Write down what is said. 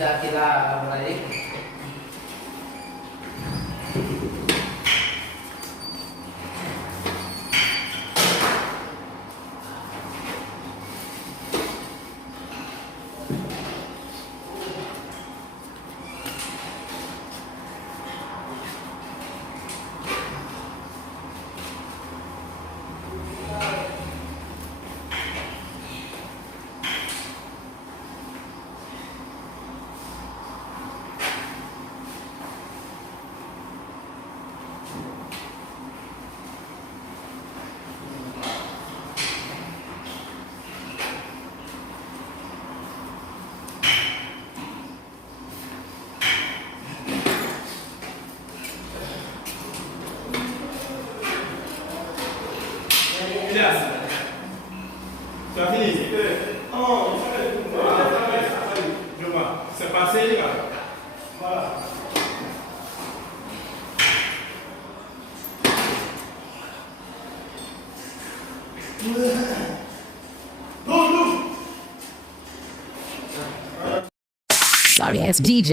dati là, Valerie. Elias, tu as fini? Oh, je vois. C'est passé, là. Voilà. Sorry ass DJ.